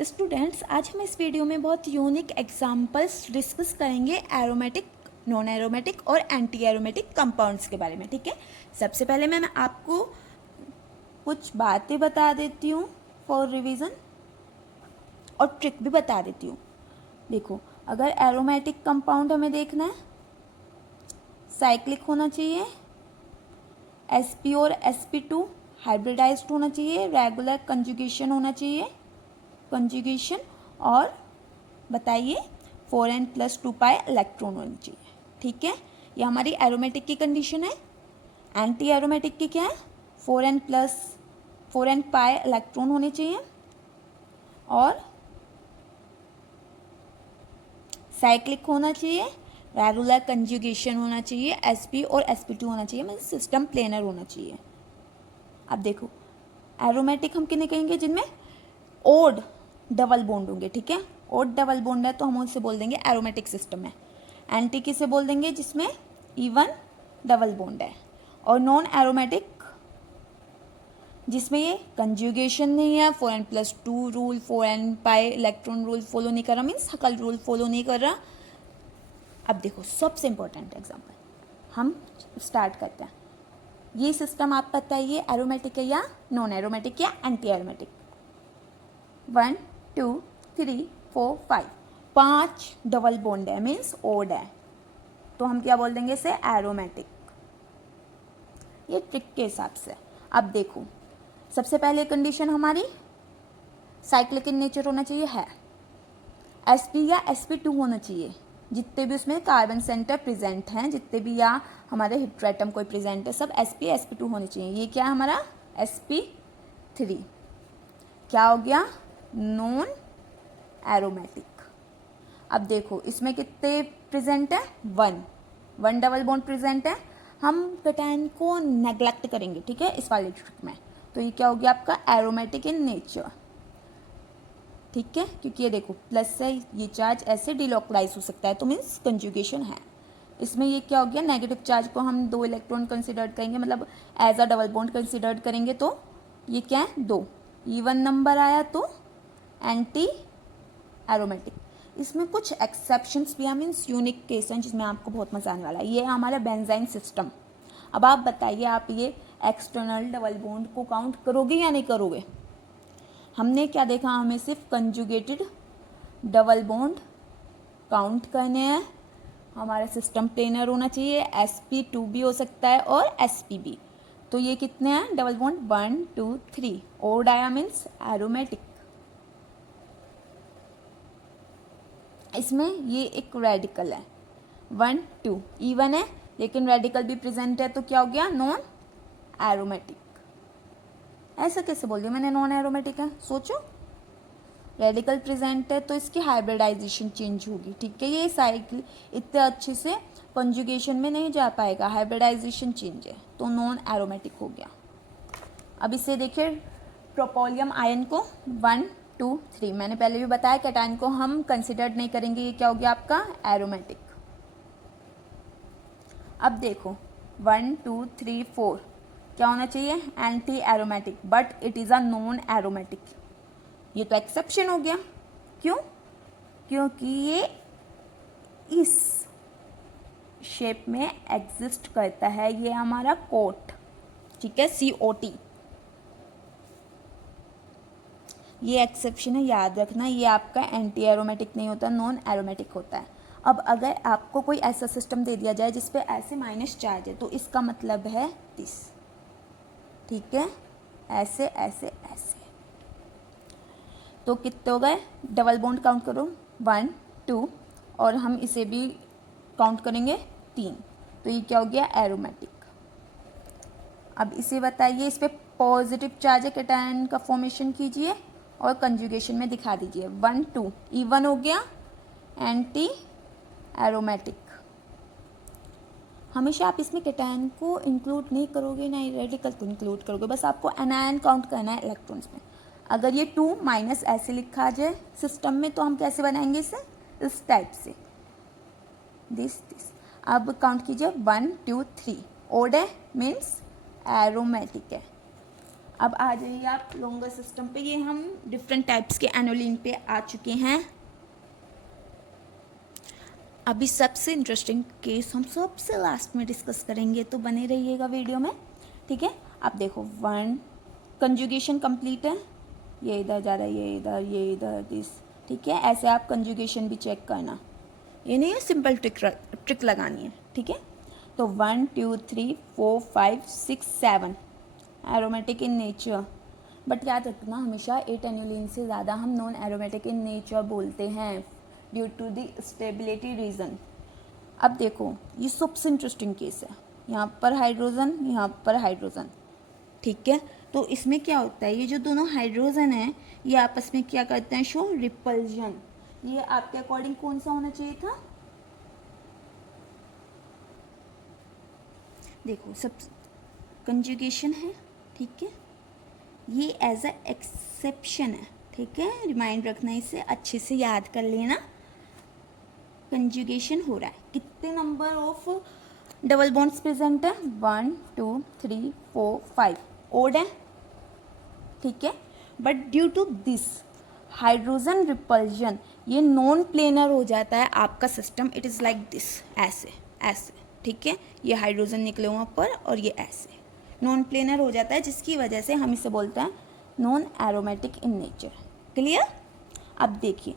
Students, आज हम इस वीडियो में बहुत यूनिक एग्जांपल्स डिस्कस करेंगे एरोमेटिक, नॉन एरोमेटिक और एंटी एरोमेटिक कंपाउंड्स के बारे में। ठीक है, सबसे पहले मैं आपको कुछ बातें बता देती हूँ फॉर रिवीजन और ट्रिक भी बता देती हूँ। देखो, अगर एरोमेटिक कंपाउंड हमें देखना है, साइक्लिक होना चाहिए, sp और sp2 हाइब्रिडाइज्ड होना चाहिए, रेगुलर कंजुगेशन होना चाहिए, कंजुगेशन, और बताइए 4n+2 पाई इलेक्ट्रॉन होनी चाहिए। ठीक है, ये हमारी एरोमेटिक की कंडीशन है। एंटी एरोमेटिक की क्या है? 4n पाई इलेक्ट्रॉन होने चाहिए और साइक्लिक होना चाहिए, रेगुलर कंजुगेशन होना चाहिए, sp और sp2 होना चाहिए, मतलब सिस्टम प्लेनर होना चाहिए। अब देखो, एरोमेटिक हम किन्हें कहेंगे? जिनमें ओड डबल बॉन्ड होंगे। ठीक है, ओड डबल बॉन्ड है तो हम उसे बोल देंगे एरोमेटिक सिस्टम है। एंटी किसे बोल देंगे? जिसमें इवन डबल बॉन्ड है। और नॉन एरोमेटिक जिसमें ये कंजुगेशन नहीं है, 4n+2 rule, 4n pi electron rule follow नहीं कर रहा, मीन्स हकल रूल फॉलो नहीं कर रहा। अब देखो, सबसे इंपॉर्टेंट एग्जाम्पल हम स्टार्ट करते हैं। ये सिस्टम आप बताइए एरोमेटिक है या नॉन एरोमेटिक या एंटी एरोमेटिक। 1 2 3 4 5 5 डबल बॉन्ड है, मीन्स ओड है, तो हम क्या बोल देंगे इसे? एरोमेटिक। ये ट्रिक के हिसाब से। अब देखो, सबसे पहले कंडीशन हमारी साइक्लिक इन नेचर होना चाहिए है, sp या sp2 होना चाहिए। जितने भी उसमें कार्बन सेंटर प्रेजेंट हैं, जितने भी या हमारे हिट्रोएटम कोई प्रेजेंट है, सब sp sp2 होने चाहिए। ये क्या है हमारा? sp3। क्या हो गया? Non aromatic. अब देखो, इसमें कितने प्रेजेंट है? 1 डबल बॉन्ड प्रेजेंट है। हम कैटायन को नेग्लेक्ट करेंगे, ठीक है, इस वाले ट्रिक में। तो ये क्या हो गया आपका? Aromatic in nature. ठीक है, क्योंकि ये देखो प्लस से ये चार्ज ऐसे डिलोकलाइज हो सकता है, तो मीन्स कंजुगेशन है। इसमें ये क्या हो गया? नेगेटिव चार्ज को हम 2 इलेक्ट्रॉन कंसिडर करेंगे, मतलब as a double bond consider करेंगे, तो ये क्या है? 2 इवन नंबर आया, तो एंटी एरोमेटिक। इसमें कुछ एक्सेप्शंस भी हैं, मीन्स यूनिक केस हैं, जिसमें आपको बहुत मजा आने वाला है। ये है हमारा बेंजाइन सिस्टम। अब आप बताइए, आप ये एक्सटर्नल डबल बॉन्ड को काउंट करोगे या नहीं करोगे? हमने क्या देखा? हमें सिर्फ कंजुगेटेड डबल बॉन्ड काउंट करने हैं। हमारा सिस्टम प्लेनर होना चाहिए, sp2 भी हो सकता है और sp भी। तो ये कितने हैं डबल बॉन्ड? 1 2 3। ओड आया मीन्स एरोमेटिक। इसमें ये एक रेडिकल है, 1 2 इवन है, लेकिन रेडिकल भी प्रेजेंट है, तो क्या हो गया? Non aromatic. ऐसा कैसे बोल दिया मैंने नॉन एरोमेटिक है? सोचो, रेडिकल प्रेजेंट है तो इसकी हाइब्रिडाइजेशन चेंज होगी। ठीक है, ये साइकिल इतने अच्छे से कंजुगेशन में नहीं जा पाएगा, हाइब्रिडाइजेशन चेंज है, तो नॉन एरोमेटिक हो गया। अब इसे देखिए, प्रोपोलियम आयन को 1 2 3, मैंने पहले भी बताया कैटायन को हम कंसिडर नहीं करेंगे, ये क्या हो गया आपका? एरोमेटिक। अब देखो 1 2 3 4 क्या होना चाहिए? Anti aromatic, but it is a non aromatic. ये तो एक्सेप्शन हो गया। क्यों? क्योंकि ये इस शेप में एग्जिस्ट करता है, ये हमारा कोट। ठीक है, COT। ये एक्सेप्शन है, याद रखना। ये आपका एंटी एरोमेटिक नहीं होता, नॉन एरोमेटिक होता है। अब अगर आपको कोई ऐसा सिस्टम दे दिया जाए जिसपे ऐसे माइनस चार्ज है, तो इसका मतलब है दिस। ठीक है, ऐसे ऐसे ऐसे। तो कितने हो गए? डबल बॉन्ड काउंट करो, 1 2, और हम इसे भी काउंट करेंगे 3, तो ये क्या हो गया? एरोमेटिक। अब इसे बताइए, इस पर पॉजिटिव चार्ज है, कैटायन का फॉर्मेशन कीजिए और कंजुगेशन में दिखा दीजिए। 1 2 इवन हो गया, एंटी एरोमेटिक। हमेशा आप इसमें कैटायन को इंक्लूड नहीं करोगे, ना रेडिकल को इंक्लूड करोगे, बस आपको एनायन काउंट करना है इलेक्ट्रॉन्स में। अगर ये 2 माइनस ऐसे लिखा जाए सिस्टम में, तो हम कैसे बनाएंगे इसे? इस टाइप से, दिस। अब काउंट कीजिए, 1 2 3। ओड है मीन्स एरोमेटिक है। अब आ जाइए आप लॉन्गर सिस्टम पे। ये हम डिफरेंट टाइप्स के एनोलिन पे आ चुके हैं। अभी सबसे इंटरेस्टिंग केस हम सबसे लास्ट में डिस्कस करेंगे, तो बने रहिएगा वीडियो में, ठीक है। अब देखो 1 कंजुगेशन कंप्लीट है, ये इधर जा रहा है, ये इधर दिस, ठीक है। ऐसे आप कंजुगेशन भी चेक करना, ये नहीं है सिंपल ट्रिक लगानी है, ठीक है। तो 1 2 3 4 5 6 7 एरोमेटिक इन नेचर, बट याद रखना हमेशा 8 एनुलिन से ज़्यादा हम नॉन एरोमेटिक इन नेचर बोलते हैं due to the stability reason. अब देखो ये सबसे इंटरेस्टिंग केस है, यहाँ पर हाइड्रोजन, यहाँ पर हाइड्रोजन, ठीक है। तो इसमें क्या होता है, ये जो दोनों हाइड्रोजन हैं ये आपस में क्या करते हैं, शो रिपल्जन। ये आपके अकॉर्डिंग कौन सा होना चाहिए था, देखो सब कंजुगेशन है, ठीक है। ये एज अ एक्सेप्शन है, ठीक है, रिमाइंड रखना, इसे अच्छे से याद कर लेना। कंजुगेशन हो रहा है, कितने number of double bonds present है, 1 2 3 4 5 ओड है, ठीक है। But due to this hydrogen repulsion ये नॉन प्लेनर हो जाता है आपका system. It is like this, ऐसे ऐसे, ठीक है। ये हाइड्रोजन निकले वहाँ पर और ये ऐसे नॉन प्लेनर हो जाता है, जिसकी वजह से हम इसे बोलते हैं non aromatic in nature. Clear. अब देखिए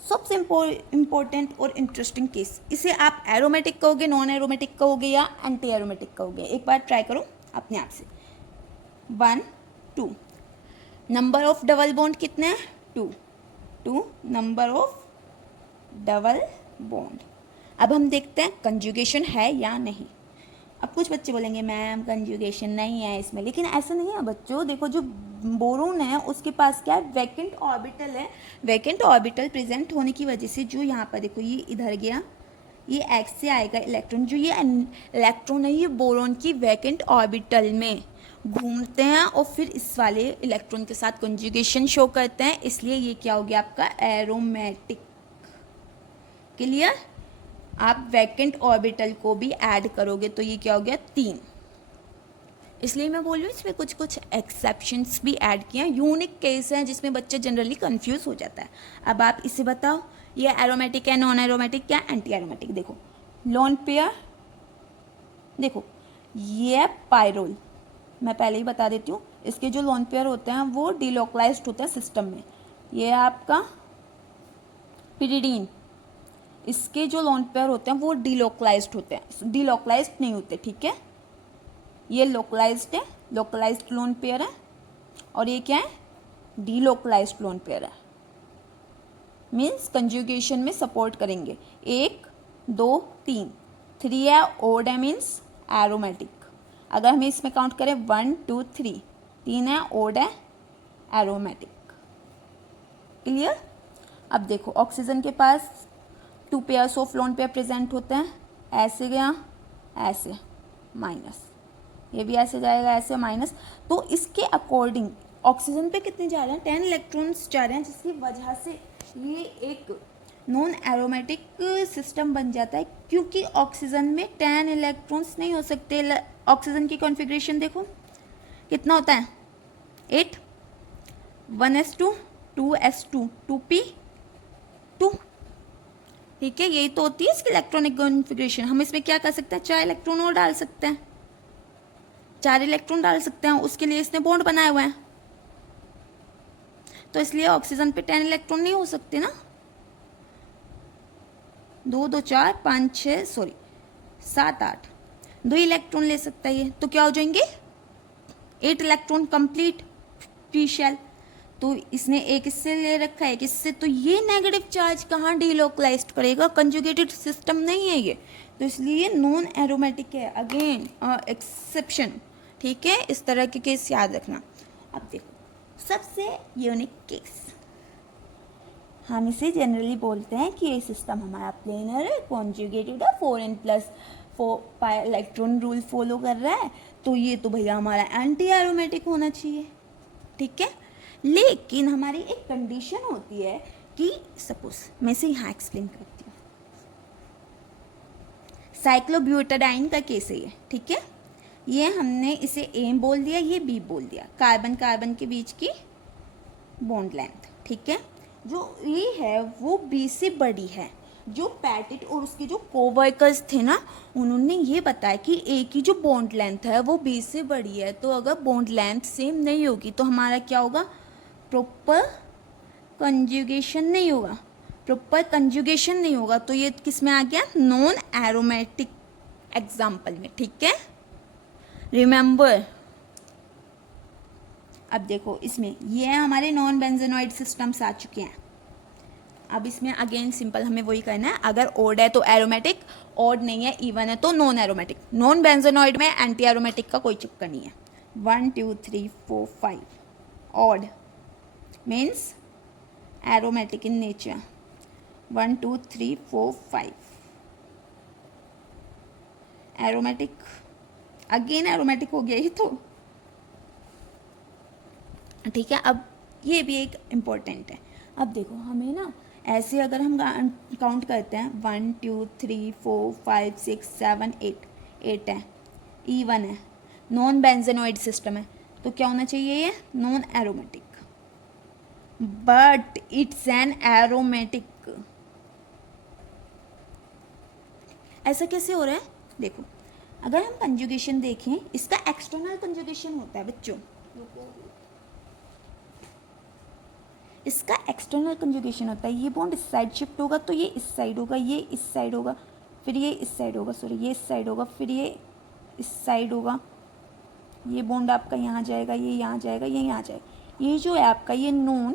सबसे इम्पोर्टेंट और इंटरेस्टिंग केस, इसे आप एरोमेटिक कहोगे, नॉन एरोमेटिक कहोगे या एंटी एरोमेटिक कहोगे, एक बार ट्राई करो अपने आप से। 1 2 नंबर ऑफ डबल बॉन्ड कितने हैं, 2 नंबर ऑफ डबल बॉन्ड। अब हम देखते हैं कंजुगेशन है या नहीं। अब कुछ बच्चे बोलेंगे मैम कंजुगेशन नहीं है इसमें, लेकिन ऐसा नहीं है बच्चों। देखो जो बोरोन है उसके पास क्या है, वैकेंट ऑर्बिटल है। वैकेंट ऑर्बिटल प्रेजेंट होने की वजह से जो यहाँ पर देखो ये इधर गया, ये एक्स से आएगा इलेक्ट्रॉन, जो ये इलेक्ट्रॉन है ये बोरोन की वैकेंट ऑर्बिटल में घूमते हैं और फिर इस वाले इलेक्ट्रॉन के साथ कंजुगेशन शो करते हैं, इसलिए ये क्या हो गया आपका एरोमेटिक। क्लियर। आप वैकेंट ऑर्बिटल को भी ऐड करोगे तो ये क्या हो गया 3। इसलिए मैं बोल रही हूँ इसमें कुछ कुछ एक्सेप्शंस भी ऐड किए हैं, यूनिक केस हैं जिसमें बच्चे जनरली कंफ्यूज हो जाता है। अब आप इसे बताओ ये एरोमेटिक है, नॉन एरोमेटिक, क्या एंटी एरोमेटिक। देखो लोन पेयर, देखो ये पायरोल, मैं पहले ही बता देती हूँ, इसके जो लोन पेयर होते हैं वो डिलोकलाइज्ड होते हैं सिस्टम में। ये आपका पिरिडीन, इसके जो लोन पेयर होते हैं वो डिलोकलाइज्ड होते हैं, डिलोकलाइज्ड नहीं होते, ठीक है। ये लोकलाइज्ड है, लोकलाइज्ड लोन पेयर है, और ये क्या है डिलोकलाइज्ड लोन पेयर है। मीन्स कंजुगेशन में सपोर्ट करेंगे। 1 2 3 3 है, ओड है, मीन्स एरोमेटिक। अगर हम इसमें काउंट करें 1 2 3 3 है, ओड है, एरोमेटिक। क्लियर। अब देखो ऑक्सीजन के पास 2 pairs of lone pair present होते हैं, ऐसे गया ऐसे माइनस, ये भी ऐसे जाएगा ऐसे माइनस। तो इसके अकॉर्डिंग ऑक्सीजन पे कितने जा रहे हैं, 10 इलेक्ट्रॉन्स जा रहे हैं, जिसकी वजह से ये एक नॉन एरोमेटिक सिस्टम बन जाता है, क्योंकि ऑक्सीजन में 10 इलेक्ट्रॉन्स नहीं हो सकते। ऑक्सीजन की कॉन्फ़िगरेशन देखो कितना होता है 8, 1s2 2s2 2p2, ठीक है। यही तो होती है इसकी इलेक्ट्रॉनिक कॉन्फ़िगरेशन। हम इसमें क्या कर सकते हैं, 4 इलेक्ट्रॉन और डाल सकते हैं, 4 इलेक्ट्रॉन डाल सकते हैं, उसके लिए इसने बॉन्ड बनाए हुए हैं। तो इसलिए ऑक्सीजन पे 10 इलेक्ट्रॉन नहीं हो सकते ना, 2 2 4 5 6 सॉरी 7 8, 2 इलेक्ट्रॉन ले सकता है ये, तो क्या हो जाएंगे 8 इलेक्ट्रॉन कंप्लीट पी शेल। तो इसने एक इससे ले रखा है एक इससे, तो ये नेगेटिव चार्ज कहाँ डिलोकलाइज्ड करेगा, कंजुगेटेड सिस्टम नहीं है ये, तो इसलिए नॉन एरोमेटिक है। अगेन एक्सेप्शन, ठीक है। इस तरह के केस याद रखना। अब देखो सबसे यूनिक केस, हम इसे जनरली बोलते हैं कि ये सिस्टम हमारा प्लेनर है, कॉन्जुगेटेड है, 4n+4 इलेक्ट्रॉन रूल फॉलो कर रहा है, तो ये तो भैया हमारा एंटी एरोमेटिक होना चाहिए, ठीक है। लेकिन हमारी एक कंडीशन होती है कि सपोज मैं इसे यहाँ एक्सप्लेन करती हूँ, साइक्लोब्यूटाडाइन का केस है ये, ठीक है। ये हमने इसे ए बोल दिया, ये बी बोल दिया, कार्बन कार्बन के बीच की बॉन्ड लेंथ, ठीक है। जो ए है वो बी से बड़ी है। जो पैटेट और उसके जो कोवर्कर्स थे ना, उन्होंने ये बताया कि ए की जो बॉन्ड लेंथ है वो बी से बड़ी है, तो अगर बॉन्ड लेंथ सेम नहीं होगी तो हमारा क्या होगा, प्रॉपर कंजुगेशन नहीं होगा। प्रॉपर कंजुगेशन नहीं होगा तो ये किस में आ गया, नॉन एरोमेटिक एग्जाम्पल में, ठीक है। रिमेंबर, अब देखो इसमें ये हमारे नॉन बेंजेनॉइड सिस्टम्स आ चुके हैं। अब इसमें अगेन सिंपल हमें वही करना है, अगर ओड है तो एरोमेटिक, ओड नहीं है इवन है तो नॉन एरोमेटिक। नॉन बेंजेनॉइड में एंटी एरोमेटिक का कोई चक्कर नहीं है। 1 2 3 4 5 odd means aromatic in nature. 1 2 3 4 5 aromatic, again aromatic हो गया ये तो, ठीक है। अब ये भी एक इम्पोर्टेंट है। अब देखो हमें ना ऐसे अगर हम काउंट करते हैं 1 2 3 4 5 6 7 8 है, E1 है, नॉन बेंजेनॉइड सिस्टम है, तो क्या होना चाहिए, ये non aromatic, but it's an aromatic. ऐसा कैसे हो रहा है, देखो अगर हम कंजुगेशन देखें, इसका एक्सटर्नल कंजुगेशन होता है बच्चों, इसका एक्सटर्नल कंजुगेशन होता है। ये बॉन्ड इस साइड शिफ्ट होगा तो ये इस साइड होगा, ये इस साइड होगा, फिर ये इस साइड होगा, सॉरी ये इस साइड होगा, फिर ये इस साइड होगा, ये बॉन्ड आपका यहाँ जाएगा, ये यहाँ जाएगा, ये यहाँ जाएगा। ये जो है आपका ये नॉन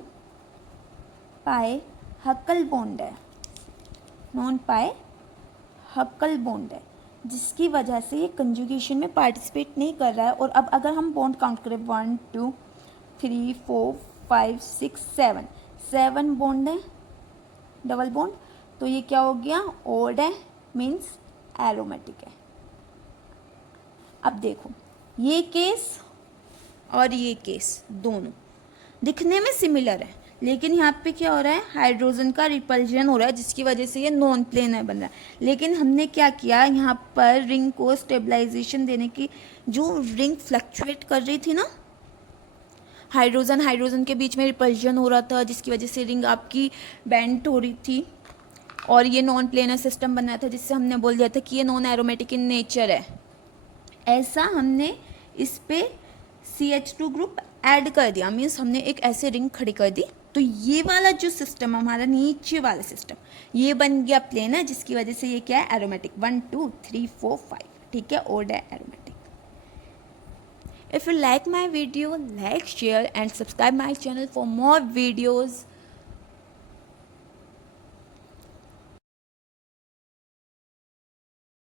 पाई हकल बॉन्ड है, नॉन पाई हकल बॉन्ड है, जिसकी वजह से ये कंजुगेशन में पार्टिसिपेट नहीं कर रहा है। और अब अगर हम बॉन्ड काउंट करें 1 2 3 4 5 6 7 7 बॉन्ड है, डबल बॉन्ड, तो ये क्या हो गया, ओड है, मीन्स एरोमेटिक है। अब देखो ये केस और ये केस दोनों दिखने में सिमिलर है, लेकिन यहाँ पे क्या हो रहा है, हाइड्रोजन का रिपल्जन हो रहा है, जिसकी वजह से ये नॉन प्लेनर बन रहा है। लेकिन हमने क्या किया, यहाँ पर रिंग को स्टेबलाइजेशन देने की, जो रिंग फ्लक्चुएट कर रही थी ना, हाइड्रोजन के बीच में रिपल्जन हो रहा था, जिसकी वजह से रिंग आपकी बेंट हो रही थी और ये नॉन प्लेनर सिस्टम बन रहा था, जिससे हमने बोल दिया था कि ये नॉन एरोमेटिक इन नेचर है। ऐसा हमने इस पे CH2 ग्रुप ऐड कर दिया, मीन्स हमने एक ऐसे रिंग खड़ी कर दी, तो ये वाला जो सिस्टम हमारा नीचे वाला सिस्टम ये बन गया प्लेनर, जिसकी वजह से ये क्या है, एरोमेटिक। 1 2 3 4 5, ठीक है, ओड है, aromatic. If you like my video, like, share and subscribe my channel for more videos.